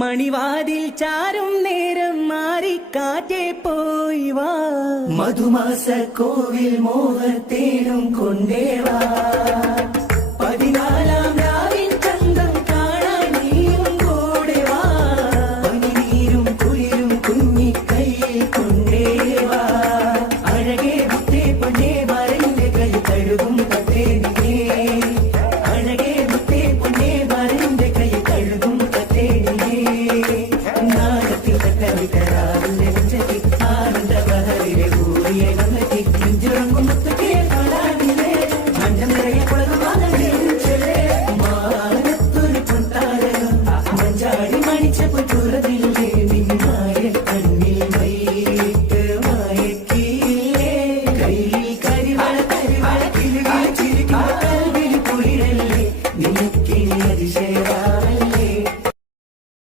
മണിവാതിൽ ചാരും നേരം മാറിക്കാറ്റേ പോയി വാ മധുമാസ കോവിൽ മോഹത്തേനും കൊണ്ടേവാ പതിനാലാം രാവിൻ ചന്തം കാണാൻ നീയും കൂടെ വാ പനിനീരും കുളിരും കുഞ്ഞിക്കൈയിൽ കൊണ്ടേവാ അഴകേ മുത്തേ പൊന്നേ വരന്റെ കൈ കഴുകും കത്തേ നീ അഴകേ മുത്തേ പൊന്നേ വരന്റെ കൈ കഴുകും കത്തേ നീ നാളത്തിൽ കട്ടവിട്ടരാവിന്റെ നെഞ്ചത്തി ആനന്ദ ബഹറിലെ ഊരിയെ വന്നെത്തി നെഞ്ചുറങ്ങും മുത്തക്കേ കാണാനില്ലേ മഞ്ഞം നിറയെ കുളകും മാനത്തൊരു പൊട്ടാരകം മഞ്ചാടി മണിച്ച പൊട്ടുറതിൽ